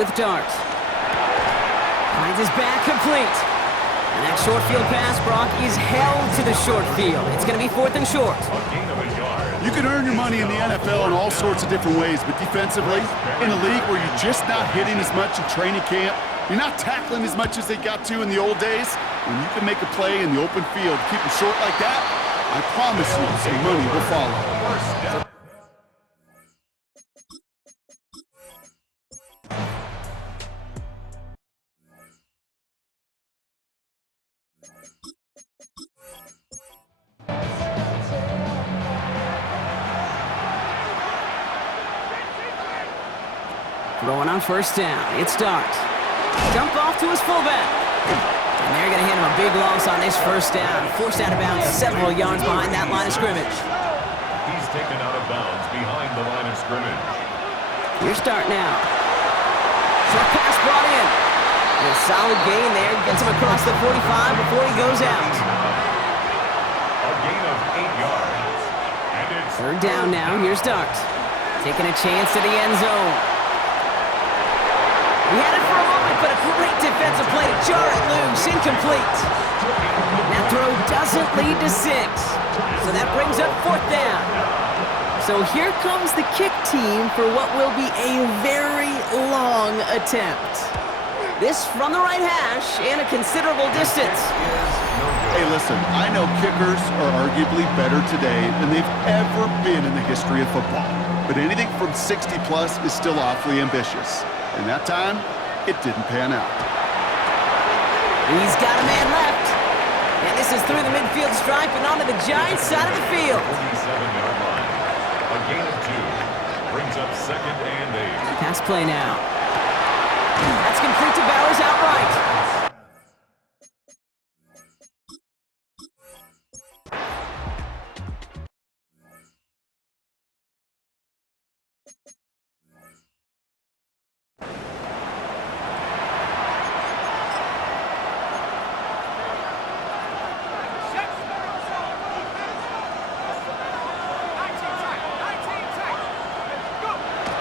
with Dart. Finds his back complete. And that short field pass, Brock, is held to the short field. It's going to be 4th and short. You can earn your money in the NFL in all sorts of different ways, but defensively, in a league where you're just not hitting as much in training camp, you're not tackling as much as they got to in the old days, when you can make a play in the open field, keep it short like that, I promise you some money will follow. Throwing on 1st down. It's Dart. Dump off to his fullback. And they're going to hand him a big loss on this 1st down. Forced out of bounds several yards behind that line of scrimmage. He's taken out of bounds behind the line of scrimmage. Here's Dart now. Short pass brought in. And a solid gain there. Gets him across the 45 before he goes out. A gain of 8 yards. And it's 3rd down now. Here's Dart. Taking a chance to the end zone. He had it for a moment, but a great defensive play to jar it loose. Incomplete. That throw doesn't lead to 6. So that brings up 4th down. So here comes the kick team for what will be a very long attempt. This from the right hash and a considerable distance. Hey, listen, I know kickers are arguably better today than they've ever been in the history of football. But anything from 60-plus is still awfully ambitious. And that time, it didn't pan out. He's got a man left. And this is through the midfield stripe and onto the Giants side of the field. 47-yard line. A gain of 2. Brings up 2nd and 8. Pass play now. That's complete to Bowers outright.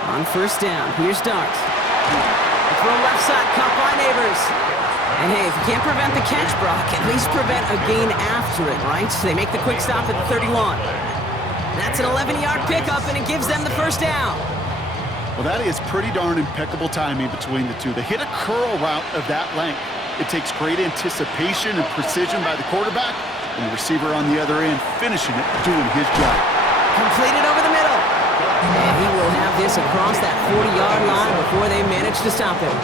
On 1st down, here's Dart. Throw left side, caught by Neighbors. And hey, if you can't prevent the catch, Brock, at least prevent a gain after it, right? So they make the quick stop at the 31. That's an 11-yard pickup, and it gives them the 1st down. Well, that is pretty darn impeccable timing between the two. They hit a curl route of that length. It takes great anticipation and precision by the quarterback, and the receiver on the other end finishing it, doing his job. Completed over the middle. And he will have this across that 40-yard line before they manage to stop him.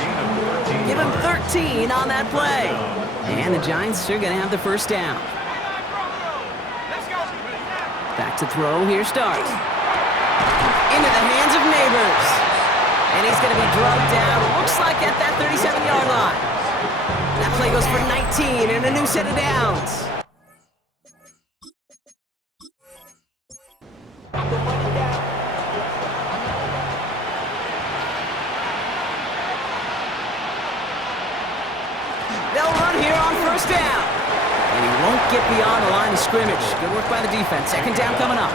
Give him 13 on that play. And the Giants are going to have the 1st down. Back to throw. Here's Dart. Into the hands of Neighbors. And he's going to be drugged down, looks like at that 37-yard line. That play goes for 19 and a new set of downs. They'll run here on 1st down. And he won't get beyond the line of scrimmage. Good work by the defense. 2nd down coming up.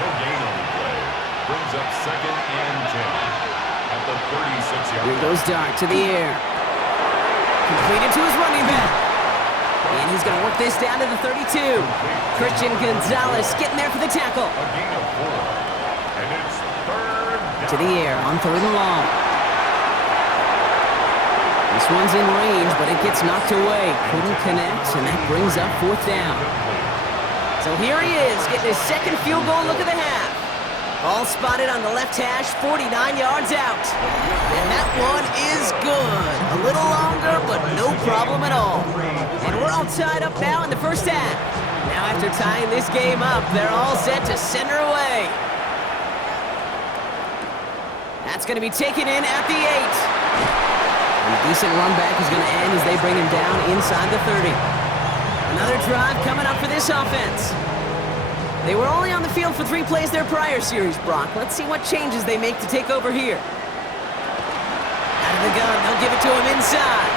No gain on the play. Brings up 2nd and 10 at the 36-yard line. Here goes Dart to the air. Completed to his running back. And he's going to work this down to the 32. Christian Gonzalez getting there for the tackle. A gain of 4. And it's 3rd down. To the air on 3rd and long. This one's in range, but it gets knocked away. Couldn't connect, and that brings up 4th down. So here he is, getting his 2nd field goal look of the half. All spotted on the left hash, 49 yards out. And that one is good. A little longer, but no problem at all. And we're all tied up now in the 1st half. Now after tying this game up, they're all set to send her away. That's going to be taken in at the 8. And a decent run back is going to end as they bring him down inside the 30. Another drive coming up for this offense. They were only on the field for 3 plays their prior series, Brock. Let's see what changes they make to take over here. Out of the gun, they'll give it to him inside.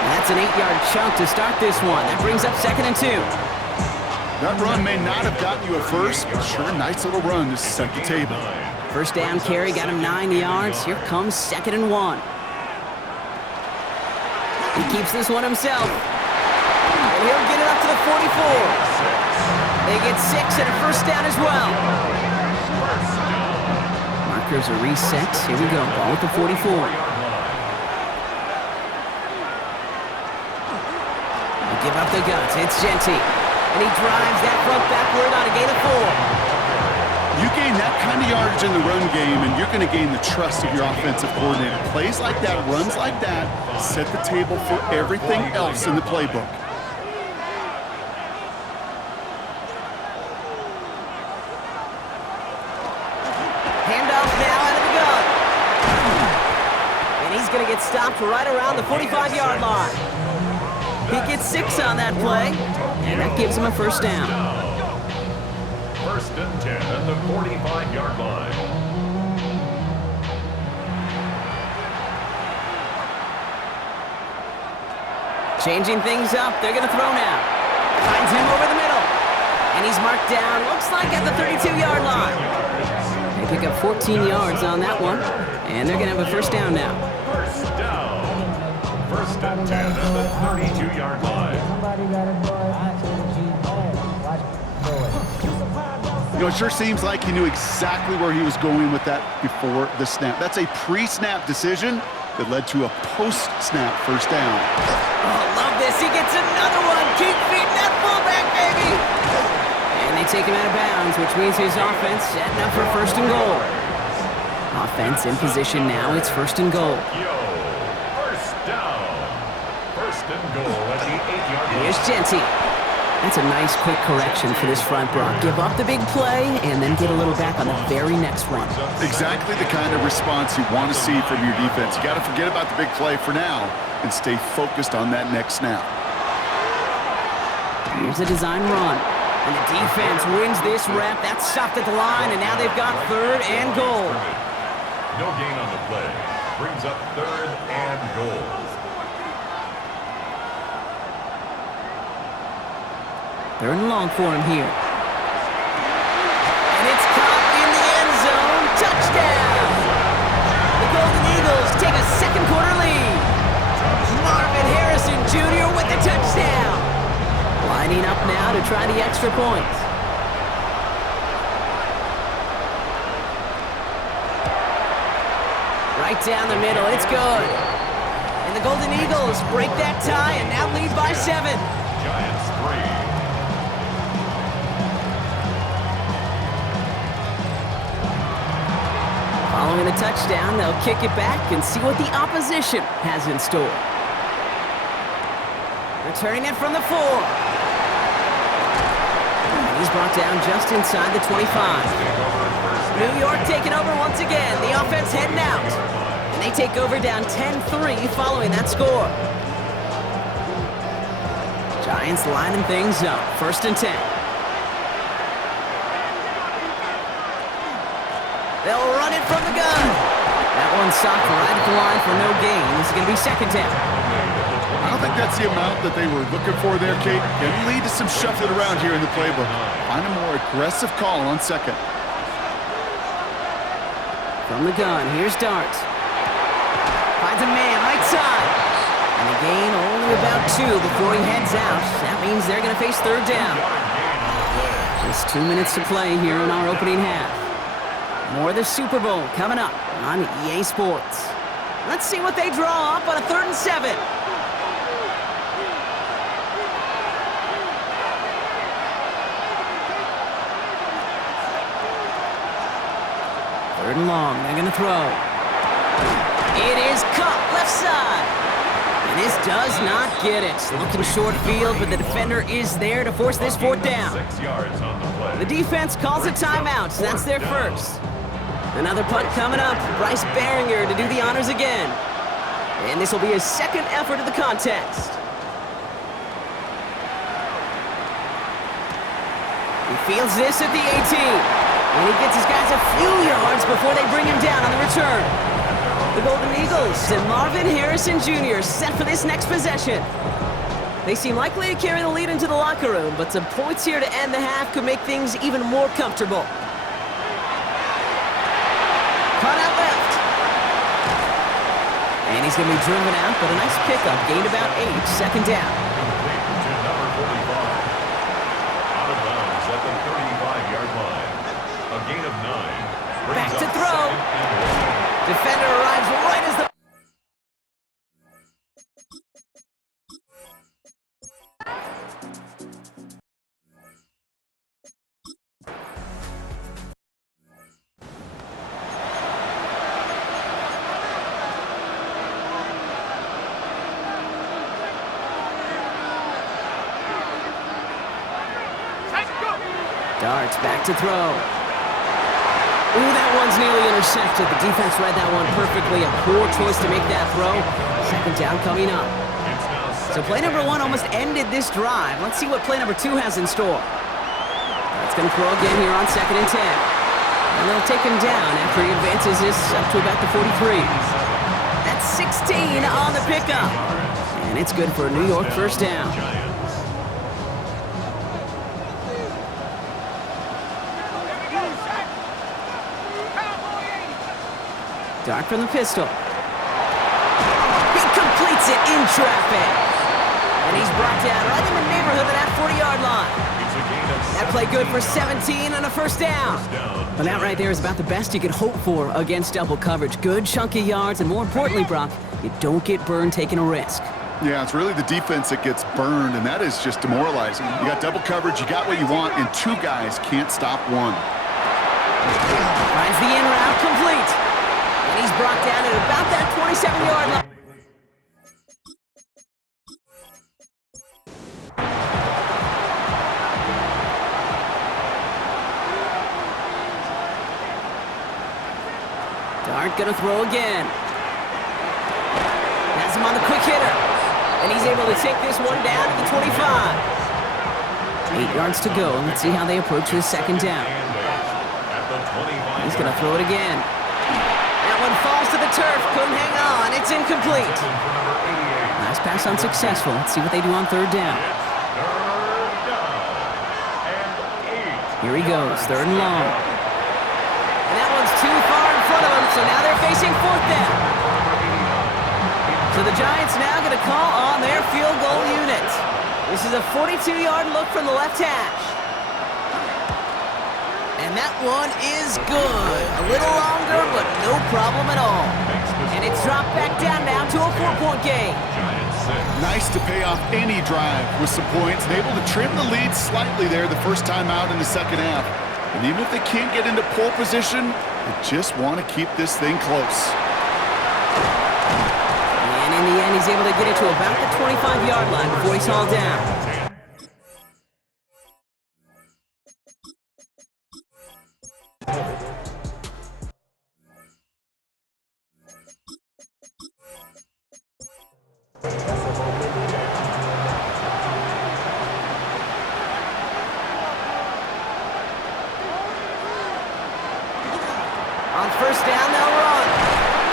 And that's an 8-yard chunk to start this one. That brings up 2nd and 2. That run may not have gotten you a first, but sure, nice little run to set the table. First down carry got him 9 yards. Here comes 2nd and 1. He keeps this one himself. And he'll get it up to the 44. They get 6 and a first down as well. Markers are reset. Here we go. Ball with the 44. They give up the guts. It's Genty. And he drives that front backward on a gain of 4. You gain that kind of yardage in the run game, and you're going to gain the trust of your offensive coordinator. Plays like that, runs like that, set the table for everything else in the playbook. Handoff now out of the gun. And he's going to get stopped right around the 45-yard line. He gets 6 on that play, and that gives him a first down. 1st and 10 at the 45-yard line. Changing things up. They're going to throw now. Finds him over the middle. And he's marked down, looks like at the 32-yard line. They pick up 14 yards on that one. And they're going to have a first down now. First down. 1st and 10 at the 32-yard line. You know, it sure seems like he knew exactly where he was going with that before the snap. That's a pre-snap decision that led to a post-snap first down. Oh, love this. He gets another one. Keep feeding that fullback, baby. And they take him out of bounds, which means his offense setting up for 1st and goal. Offense in position now. It's 1st and goal. First down. 1st and goal at the 8-yard line. Here's Genty. That's a nice quick correction for this front block. Give up the big play and then get a little back on the very next one. Exactly the kind of response you want to see from your defense. You got to forget about the big play for now and stay focused on that next snap. Here's a design run. And the defense wins this rep. That's stopped at the line, and now they've got 3rd and goal. No gain on the play. Brings up 3rd and goal. 3rd and long for him here. And it's caught in the end zone. Touchdown! The Golden Eagles take a 2nd quarter lead. Marvin Harrison Jr. with the touchdown. Lining up now to try the extra points. Right down the middle. It's good. And the Golden Eagles break that tie and now lead by 7. Giants 3. Following a touchdown, they'll kick it back and see what the opposition has in store. Returning it from the 4. And he's brought down just inside the 25. New York taking over once again. The offense heading out. And they take over down 10-3 following that score. Giants lining things up. 1st and 10. They'll run it from the gun. That one stopped right at the line for no gain. This is going to be 2nd down. I don't think that's the amount that they were looking for there, Kate. Can lead to some shuffling around here in the playbook. Find a more aggressive call on 2nd. From the gun, here's Dart. Finds a man right side. And a gain only about 2 before he heads out. That means they're going to face 3rd down. Just 2 minutes to play here in our opening half. More of the Super Bowl coming up on EA Sports. Let's see what they draw up on a 3rd and 7. 3rd and long. They're going to throw. It is caught left side. And this does not get it. Looking short field, but the defender is there to force this 4th down. 6 yards on the play. The defense calls a timeout, so that's their first. Another punt coming up. Bryce Behringer to do the honors again. And this will be his 2nd effort of the contest. He fields this at the 18. And he gets his guys a few yards before they bring him down on the return. The Golden Eagles and Marvin Harrison Jr. set for this next possession. They seem likely to carry the lead into the locker room, but some points here to end the half could make things even more comfortable. And he's going to be driven out, but a nice pickup. Gained about 8. Second down. To number 45. Out of bounds at the 35-yard line. A gain of 9. Back to throw. Defender arrives right as the... Darts back to throw. Ooh, that one's nearly intercepted. The defense read that one perfectly. A poor choice to make that throw. Second down coming up. So play number 1 almost ended this drive. Let's see what play number 2 has in store. That's going to throw again here on 2nd and 10. And they'll take him down after he advances this up to about the 43. That's 16 on the pickup. And it's good for a New York first down. Dart from the pistol. He completes it in traffic. And he's brought down right in the neighborhood of that 40-yard line. That play good for 17 and a first down. Well, that right there is about the best you could hope for against double coverage. Good chunky yards, and more importantly, Brock, you don't get burned taking a risk. Yeah, it's really the defense that gets burned, and that is just demoralizing. You got double coverage, you got what you want, and 2 guys can't stop one. Finds the in route complete. And he's brought down at about that 27-yard line. Dart gonna throw again. Has him on the quick hitter. And he's able to take this one down to the 25. 8 yards to go. Let's see how they approach this second down. He's gonna throw it again. That one falls to the turf. Couldn't hang on. It's incomplete. Nice pass unsuccessful. Let's see what they do on 3rd down. Here he goes. 3rd and long. And that one's too far in front of him, so now they're facing 4th down. So the Giants now going to call on their field goal unit. This is a 42-yard look from the left hash. And that one is good. A little longer, but no problem at all. And it's dropped back down now to a 4-point game. Nice to pay off any drive with some points, and able to trim the lead slightly there the first time out in the second half. And even if they can't get into pole position, they just want to keep this thing close. And in the end, he's able to get it to about the 25-yard line before he's hauled down. On first down, they'll run.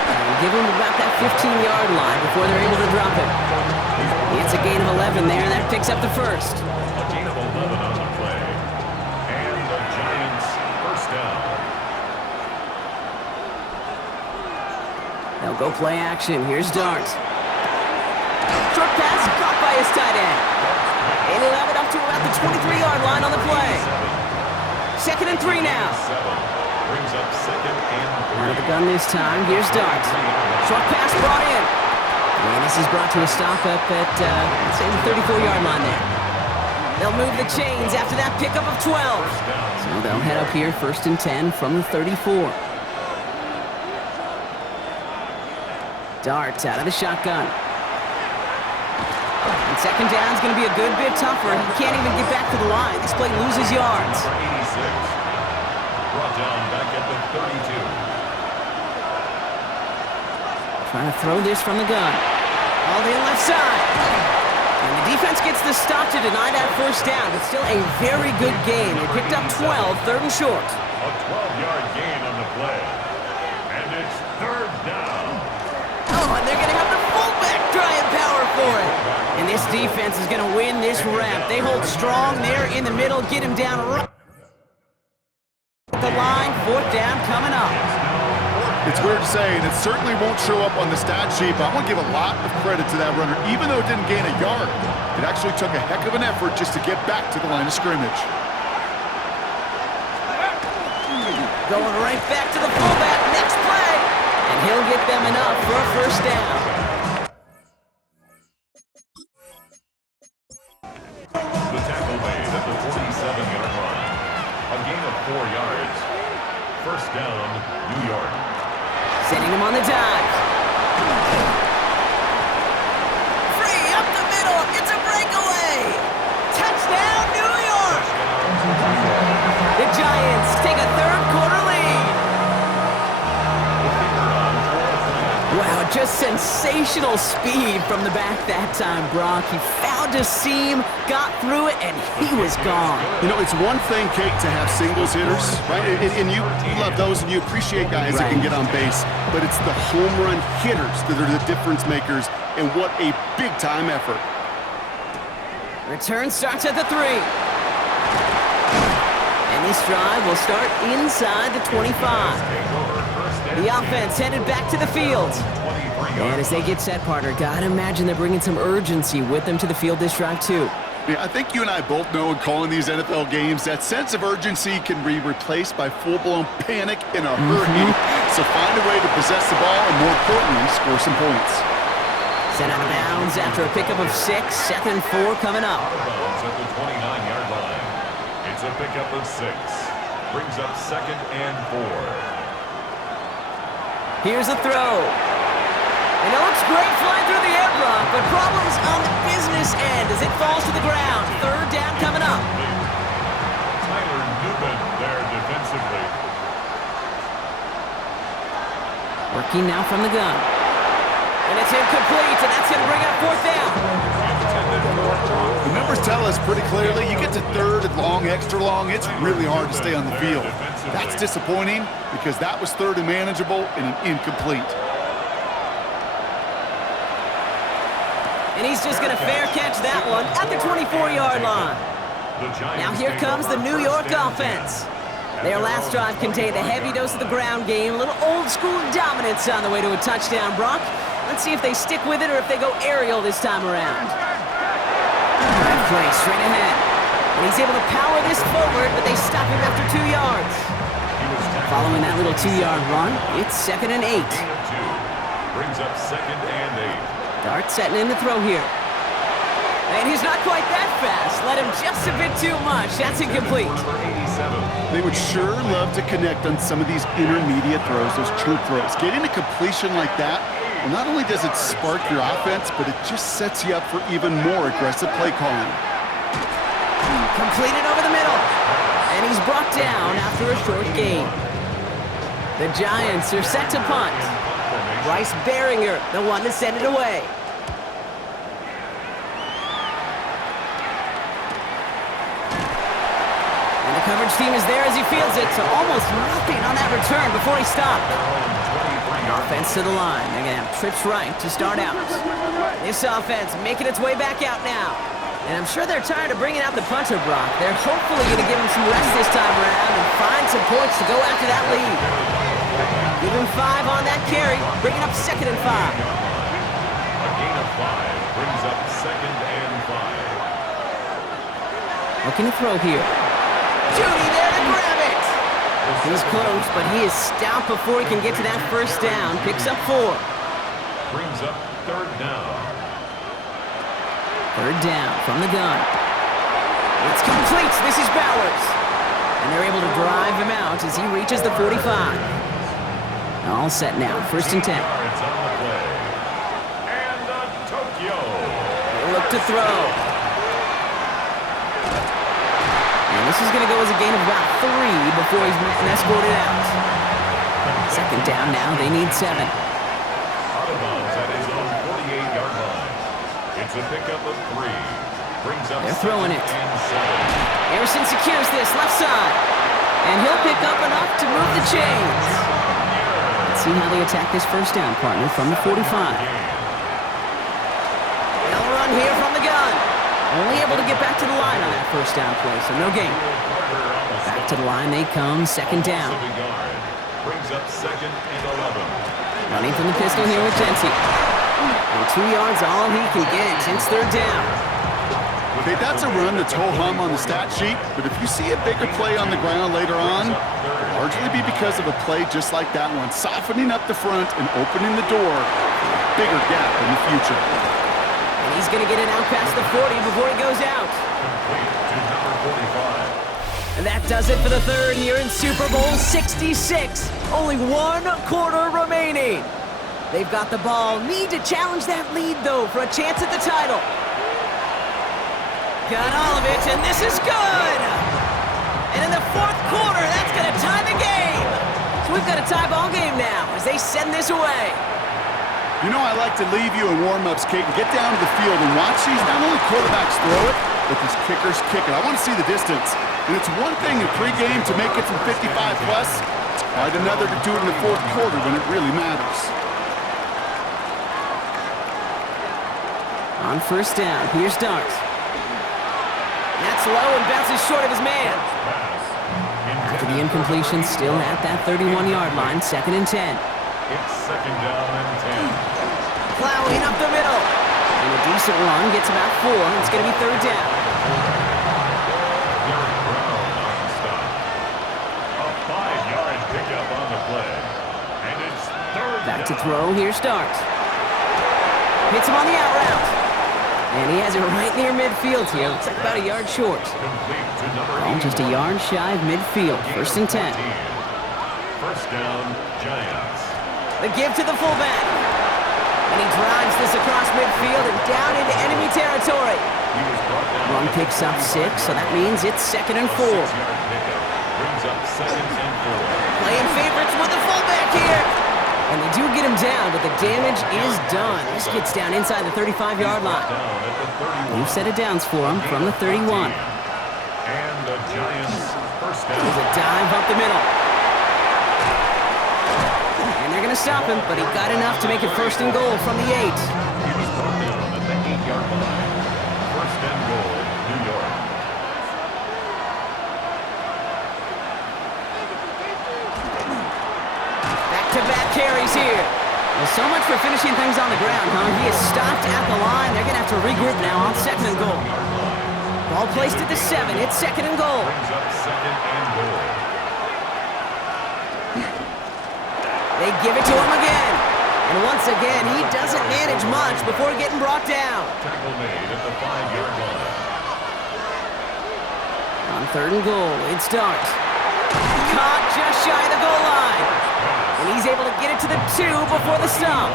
And give him about that 15-yard line before they're able to drop it. It's a gain of 11 there, and that picks up the first. A gain of 11 on the play. And the Giants first down. They'll go play action. Here's Dart. Short pass caught by his tight end. And he'll have it up to about the 23-yard line on the play. 2nd and 3 now. Brings up 2nd and 3. Out of the gun this time. Here's Dart. Short pass brought in. And this is brought to a stop up at, let's say, the 34-yard line there. They'll move the chains after that pickup of 12. So they'll head up here 1st and 10 from the 34. Dart out of the shotgun. And second down's going to be a good bit tougher. He can't even get back to the line. This play loses yards. Number 86. Brought down back at the 32. Trying to throw this from the gun. All the left side. And the defense gets the stop to deny that first down, but still a very good game. They picked up 12, 3rd and short. A 12-yard gain on the play. And it's 3rd down. Oh, and they're going to have the fullback trying power for it. And this defense is going to win this rep. They hold strong there in the middle, get him down right at the line. 4th down coming up. It's weird to say, and it certainly won't show up on the stat sheet, but I want to give a lot of credit to that runner. Even though it didn't gain a yard, it actually took a heck of an effort just to get back to the line of scrimmage. Going right back to the fullback. Next play. And he'll get them enough for a first down. The tackle made at the 47-yard line. A gain of 4 yards. First down, New York. Sending him on the dive. Free up the middle. It's a breakaway. Touchdown, New York. The Giants take a third-quarter lead. Wow, just sensational speed from the back that time, Brock. He found a seam, got through it, and he was gone. You know, it's one thing, Kate, to have singles hitters, right? And you love those, and you appreciate guys that can get on base. But it's the home run hitters that are the difference makers, and what a big-time effort. Return starts at the 3. And this drive will start inside the 25. The offense headed back to the field. And as they get set, partner, gotta imagine they're bringing some urgency with them to the field this drive, too. Yeah, I think you and I both know in calling these NFL games that sense of urgency can be replaced by full-blown panic in a hurry. So find a way to possess the ball and, more importantly, score some points. Sent out of bounds after a pickup of 6. 2nd and 4 coming up. Out of bounds at the 29-yard line. It's a pickup of 6. Brings up 2nd and 4. Here's a throw. And it looks great flying through the air, Brock, but problems on the business end as it falls to the ground. 3rd down coming up. Tyler Newman there defensively. Working now from the gun. And it's incomplete, and that's going to bring up 4th down. The numbers tell us pretty clearly, you get to 3rd and long, extra long, it's really hard to stay on the field. That's disappointing because that was 3rd and manageable and an incomplete. And he's just going to fair catch that one at the 24-yard line. Now here comes the New York offense. Their last drive contained a heavy dose of the ground game, a little old-school dominance on the way to a touchdown, Brock. Let's see if they stick with it or if they go aerial this time around. Drive play straight ahead. And he's able to power this forward, but they stop him after 2 yards. Following that little 2-yard run, it's 2nd and 8. Brings up 2nd and 8. Dart setting in to throw here. And he's not quite that fast. Let him just a bit too much. That's incomplete. They would sure love to connect on some of these intermediate throws, those chunk throws. Getting a completion like that, well, not only does it spark your offense, but it just sets you up for even more aggressive play calling. Completed over the middle. And he's brought down after a short gain. The Giants are set to punt. Bryce Behringer, the one to send it away. And the coverage team is there as he fields it, so almost nothing on that return before he stopped. Offense to the line. They're going to have trips right to start out. This offense making its way back out now. And I'm sure they're tired of bringing out the punter, Brock. They're hopefully going to give him some rest this time around and find some points to go after that lead. Give him 5 on that carry, bringing up 2nd and 5. A gain of 5 brings up 2nd and 5. Looking to throw here. Judy there to grab it. He's close, but he is stopped before he can get to that first down. Picks up 4. Brings up 3rd down. 3rd down from the gun. It's complete. This is Bowers. And they're able to drive him out as he reaches the 45. All set now. 1st and 10. Yards on the play. And Tokyo. They look to throw. And this is going to go as a gain of about 3 before he's escorted out. 2nd down now. They need 7. Out of bounds at his own 48-yard line. It's a pickup of 3. Brings up They're throwing it. 7. Harrison secures this left side. And he'll pick up enough to move the chains. Let's see how they attack this first down, partner, from the 45. They'll run here from the gun. Only able to get back to the line on that first down play, so no gain. Back to the line they come, 2nd down. Brings up 2nd and 11. Running from the pistol here with Jency. And 2 yards all he can get since 3rd down. Okay, that's a run that's ho-hum on the stat sheet, but if you see a bigger play on the ground later on, it'll largely be because of a play just like that one, softening up the front and opening the door for a bigger gap in the future. And he's going to get it out past the 40 before he goes out. Complete to number 45. And that does it for the 3rd here in Super Bowl 66. Only 1 quarter remaining. They've got the ball, need to challenge that lead, though, for a chance at the title. Got all of it, and this is good! And in the 4th quarter, that's going to tie the game! So we've got a tie ball game now as they send this away. You know, I like to leave you in warm-ups, Kate, and get down to the field and watch these not only quarterbacks throw it, but these kickers kick it. I want to see the distance. And it's one thing in pregame to make it from 55+. It's quite another to do it in the 4th quarter when it really matters. On 1st down, here's Starks. That's low and bounces short of his man. After the incompletion, still at that 31-yard line, 2nd and 10. It's 2nd down and 10. Plowing up the middle. And a decent run gets about 4. It's going to be 3rd down. Derek Brown on the stop. A 5-yard pickup on the play. And it's 3rd down. Back to throw, here's Starks. Hits him on the out route. And he has it right near midfield here. Looks like about a yard short. Complete to number Ball just a yard shy of midfield. 1st and 10. 1st down, Giants. The give to the fullback. And he drives this across midfield and down into enemy territory. He was brought down. Run picks up 6, so that means it's 2nd and 4. 6-yard pickup brings up 2nd and 4. Playing favorites with the fullback here. And they do get him down, but the damage is done. This gets down inside the 35-yard line. Down at the 31. New set of downs for him from the 31. And the Giants 1st down. There's a dive up the middle. And they're going to stop him, but he got enough to make it 1st and goal from the 8. He was brought down at the 8-yard line. 1st and goal, New York. Back-to-back carries here. Well, so much for finishing things on the ground, huh? He is stopped at the line. They're going to have to regroup now on 2nd and goal. Ball placed at the 7. It's 2nd and goal. Brings up 2nd and goal. They give it to him again. And once again, he doesn't manage much before getting brought down. Tackle made at the 5-yard line. On 3rd and goal, it starts. Caught just shy of the goal line. And he's able to get it to the 2 before the stop. A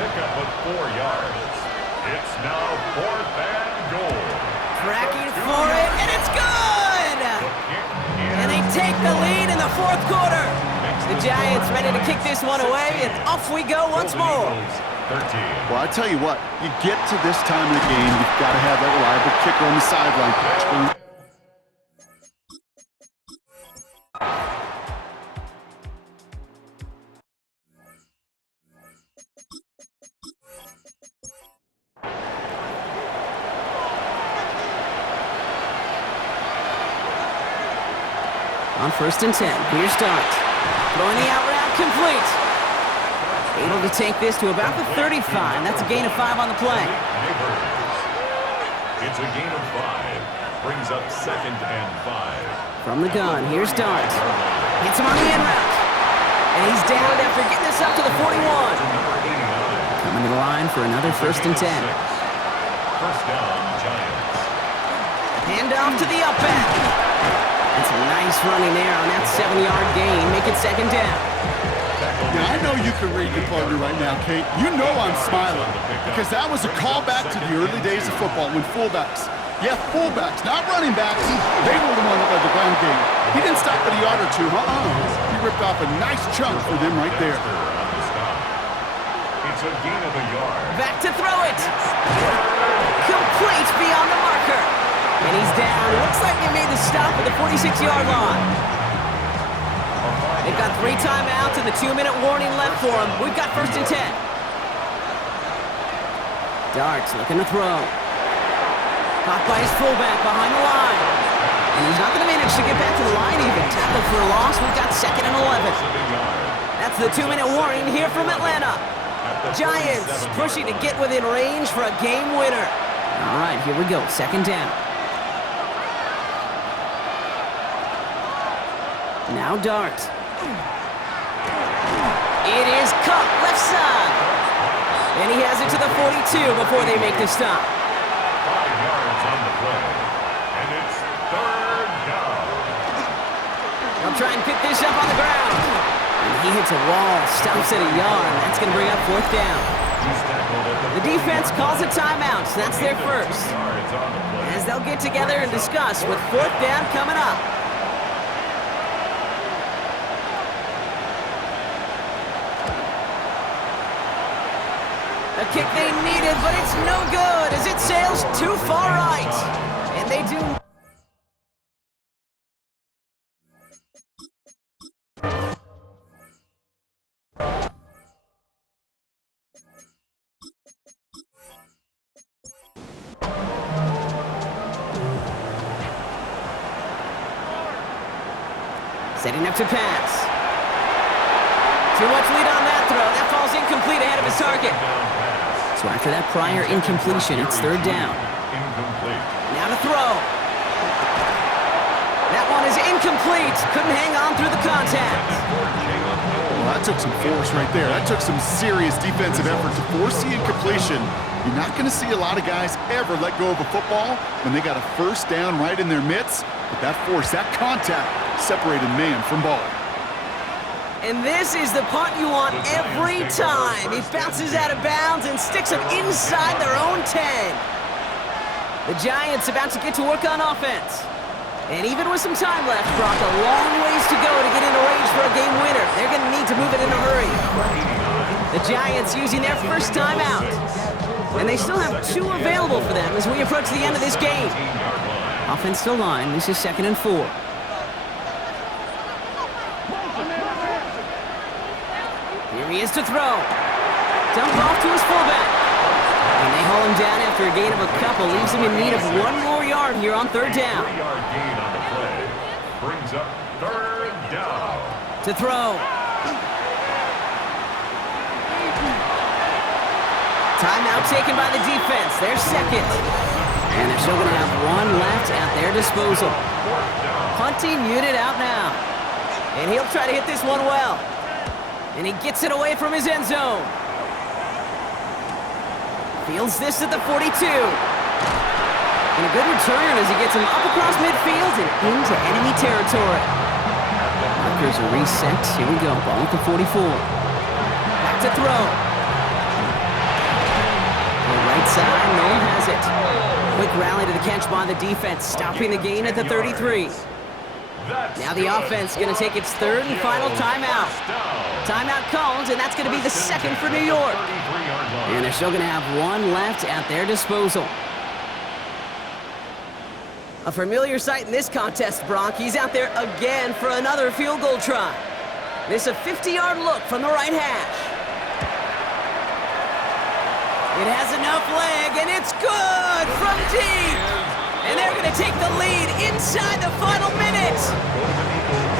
pickup of 4 yards. It's now 4th and goal. Tracking for it, and it's good! And they take the lead in the 4th quarter. The Giants ready to kick this one away, and off we go once more. 13. Well, I tell you what, you get to this time of the game, you've got to have that reliable kicker on the sideline. On 1st and 10, here's Starks. Throwing the out route complete. Able to take this to about the 35. That's a gain of 5 on the play. It's a gain of 5. Brings up 2nd and 5. From the gun, here's Starks. Hits him on the end route. And he's down after getting this up to the 41. Coming to the line for another 1st and 10. 1st down, Giants. Hand off to the up back. And some nice running there on that 7-yard gain. Make it 2nd down. Yeah, I know you can read your partner right now, Kate. You know I'm smiling because that was a callback to the early days of football when fullbacks, fullbacks, not running backs, they were the one that led the ground game. He didn't stop at a yard or 2, He ripped off a nice chunk for them right there. It's a gain of a yard. Back to throw it. Complete beyond the marker. And he's down. Looks like they made the stop at the 46-yard line. They've got 3 timeouts and the 2-minute warning left for them. We've got 1st and 10. Darks looking to throw. Caught by his fullback behind the line. And And he's not going to manage to get back to the line even. Tackle for a loss. We've got 2nd and 11. That's the 2-minute warning here from Atlanta. Giants pushing to get within range for a game winner. All right, here we go. 2nd down. Now Dart. It is cut left side. And he has it to the 42 before they make the stop. 5 yards on the play. And it's 3rd down. They'll try and pick this up on the ground. And he hits a wall, stops at a yard. That's going to bring up 4th down. The defense calls a timeout. That's their first. As they'll get together and discuss with 4th down coming up. A kick they needed, but it's no good as it sails too far right. And they do. Setting up to pass. Too much lead on that throw. That falls incomplete ahead of his target. So after that prior incompletion, it's 3rd down. Now to throw. That one is incomplete. Couldn't hang on through the contact. Well, that took some force right there. That took some serious defensive effort to force the incompletion. You're not going to see a lot of guys ever let go of a football when they got a 1st down right in their midst. But that force, that contact, separated man from ball. And this is the punt you want every time. He bounces out of bounds and sticks them inside their own 10. The Giants about to get to work on offense. And even with some time left, Brock, a long ways to go to get into range for a game winner. They're going to need to move it in a hurry. The Giants using their first timeout. And they still have 2 available for them as we approach the end of this game. Offense to line. This is 2nd and 4. Here he is to throw. Dump off to his fullback. And they haul him down after a gain of a couple. Leaves him in need of 1 more yard here on 3rd down. 3-yard gain on the play. Brings up 3rd down. To throw. Timeout taken by the defense. Their 2nd. And they're still going to have 1 left at their disposal. Punting unit out now. And he'll try to hit this one well. And he gets it away from his end zone. Fields this at the 42. And a good return as he gets him up across midfield and into enemy territory. Markers are reset. Here we go. Ball at the 44. Back to throw. Right side, no one has it. Quick rally to the catch by the defense, stopping the gain at the 33. Now the offense going to take its 3rd and final timeout. Timeout called, and that's going to be the 2nd for New York. And they're still going to have 1 left at their disposal. A familiar sight in this contest, Brock. He's out there again for another field goal try. This a 50-yard look from the right hash. It has enough leg, and it's good from deep. And they're going to take the lead inside the final minute.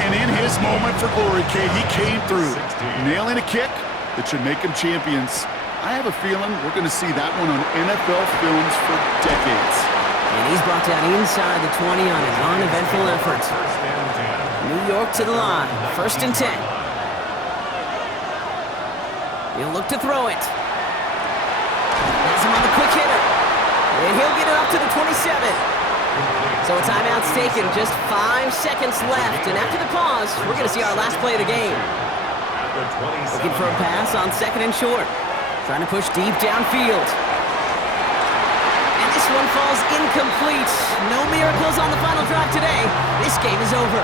And in his moment for glory, Kate, he came through, nailing a kick that should make him champions. I have a feeling we're going to see that one on NFL films for decades. And he's brought down inside the 20 on an uneventful effort. New York to the line, 1st and 10. He'll look to throw it. Has him on the quick hitter. And he'll get it up to the 27. So a timeout's taken, just 5 seconds left. And after the pause, we're going to see our last play of the game. Looking for a pass on 2nd and short. Trying to push deep downfield. And this one falls incomplete. No miracles on the final drive today. This game is over.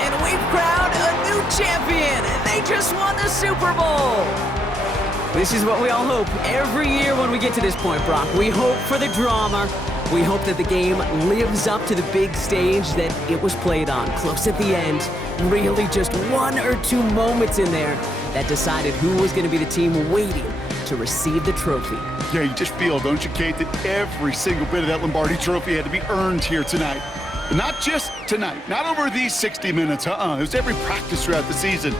And we've crowned a new champion. They just won the Super Bowl. This is what we all hope every year when we get to this point, Brock. We hope for the drama. We hope that the game lives up to the big stage that it was played on. Close at the end. Really just 1 or 2 moments in there that decided who was going to be the team waiting to receive the trophy. Yeah, you just feel, don't you, Kate, that every single bit of that Lombardi trophy had to be earned here tonight. But not just tonight, not over these 60 minutes, It was every practice throughout the season.